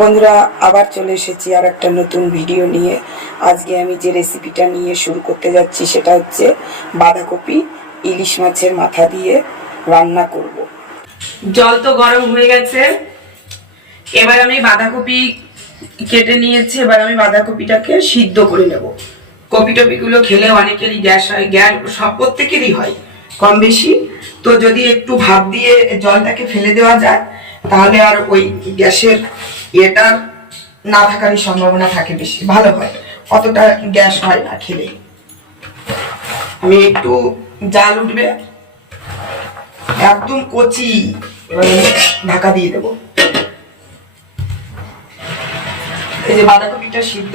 বন্ধুরা, আবার চলে এসেছি আর একটা নতুন ভিডিও নিয়ে। আজকে আমি যে রেসিপিটা নিয়ে শুরু করতে যাচ্ছি, সেটা হচ্ছে বাঁধাকপি ইলিশ মাছের মাথা দিয়ে রান্না করব। জল তো গরম হয়ে গেছে। এবার আমি বাঁধাকপি কেটে নিয়েছি, এবার আমি বাঁধাকপিটাকে সিদ্ধ করে নেব। কপি টপিগুলো খেলে অনেকেরই গ্যাস হয়, গ্যাস সব প্রত্যেকেরই হয়, কম বেশি। তো যদি একটু ভাত দিয়ে জলটাকে ফেলে দেওয়া যায়, তাহলে আর ওই গ্যাসের ইয়েটা না থাকারই সম্ভাবনা থাকে বেশি, ভালো হয়। অতটা গ্যাস হয় না খেলে। আমি একটু জাল উঠবে, একদম কচি ঢাকা দিয়ে দেবো। এই যে বাঁধাকপিটা সিদ্ধ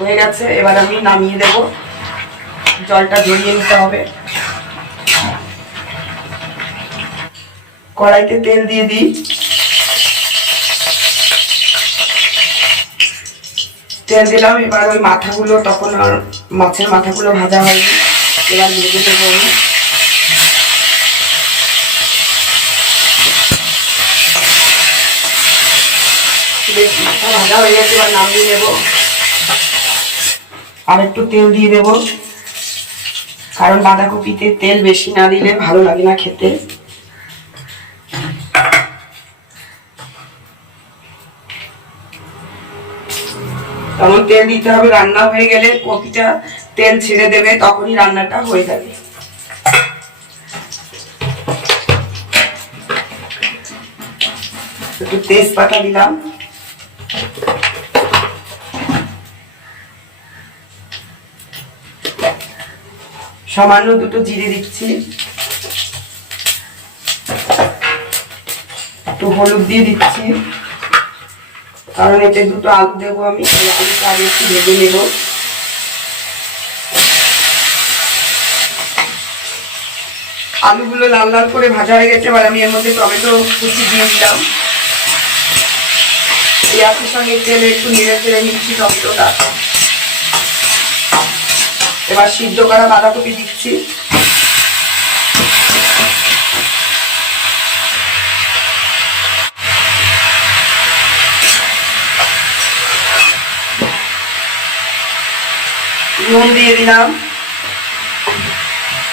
হয়ে গেছে, এবার আমি নামিয়ে দেব। জলটা জড়িয়ে নিতে হবে। কড়াইতে তেল দিয়ে দিই। তেল দিলাম, এবার ওই মাথাগুলো তখন আর মাছের মাথাগুলো ভাজা হয়নি। এবার দেবো। আমি বেশ ভাজা হয়ে গেছে, এবার নামিয়ে নেব। আর একটু তেল দিয়ে দেব। কারণ বাঁধাকপিতে তেল বেশি না দিলে ভালো লাগে না খেতে। তেমন তেল দিতে হবে, রান্না হয়ে গেলে কপিটা তেল ছেড়ে দেবে, তখনই রান্নাটা হয়ে যাবে। একটু তেজপাতা দিলাম। সামান্য দুটো জিরে দিচ্ছি। একটু হলুদ দিয়ে দিচ্ছি। কারণ এতে দুটো আলু দেবো আমি আলুটা আগে একটু ভেজে নেব। আলুগুলো লাল লাল করে ভাজা হয়ে গেছে, এবার আমি এর মধ্যে টমেটো কুচি দিয়ে দিলাম। একই সঙ্গে তেলে একটু নেড়ে চেড়ে নিচ্ছি টমেটোটা। এবার সিদ্ধ করা বাঁধাকপি দিচ্ছি। নুন দিয়ে দিলাম।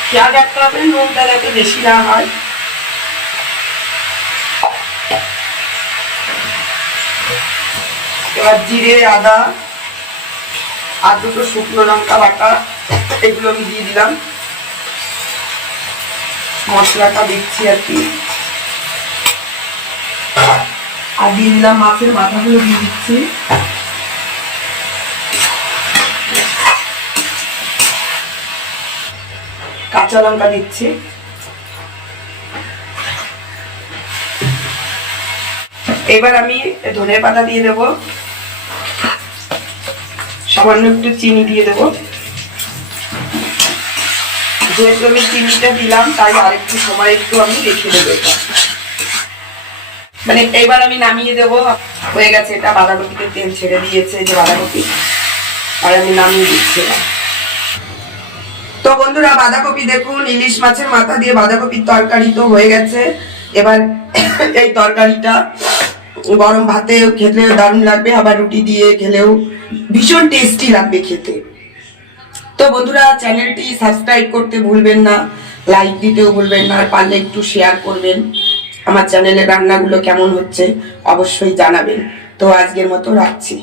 খেয়াল রাখতে হবে নুনটা যাতে বেশি না হয়। এবার জিরে, আদা আর দুটো শুকনো লঙ্কা বাটা, এগুলো আমি দিয়ে দিলাম। মশলাটা দিচ্ছি আর কি। আর দিয়ে দিলাম মাছের মাথাগুলো দিয়ে দিচ্ছি। কাঁচা লঙ্কা দিচ্ছি। এবার আমি ধনে পাতা দিয়ে দেবো। সামান্য একটু চিনি দিয়ে দেবো। যেহেতু আমি চিনিটা দিলাম, তাই আরেকটু সময় একটু আমি রেখে দেবো মানে এবার আমি নামিয়ে দেব। হয়ে গেছে এটা বাঁধাকপিতে তেল ছেড়ে দিয়েছে যে বাঁধাকপি। আর আমি নামিয়ে দিচ্ছি এবার। তো বন্ধুরা, বাঁধাকপি দেখুন, ইলিশ মাছের মাথা দিয়ে বাঁধাকপির তরকারি তো হয়ে গেছে। এবার এই তরকারিটা গরম ভাতে খেতে দারুণ লাগবে, আবার রুটি দিয়ে খেলেও ভীষণ টেস্টি লাগবে খেতে। তো বন্ধুরা চ্যানেলটি সাবস্ক্রাইব করতে ভুলবেন না লাইক দিতেও ভুলবেন না, আর পারলে একটু শেয়ার করবেন। আমার চ্যানেলের রান্নাগুলো কেমন হচ্ছে অবশ্যই জানাবেন। তো আজকের মতো রাখছি।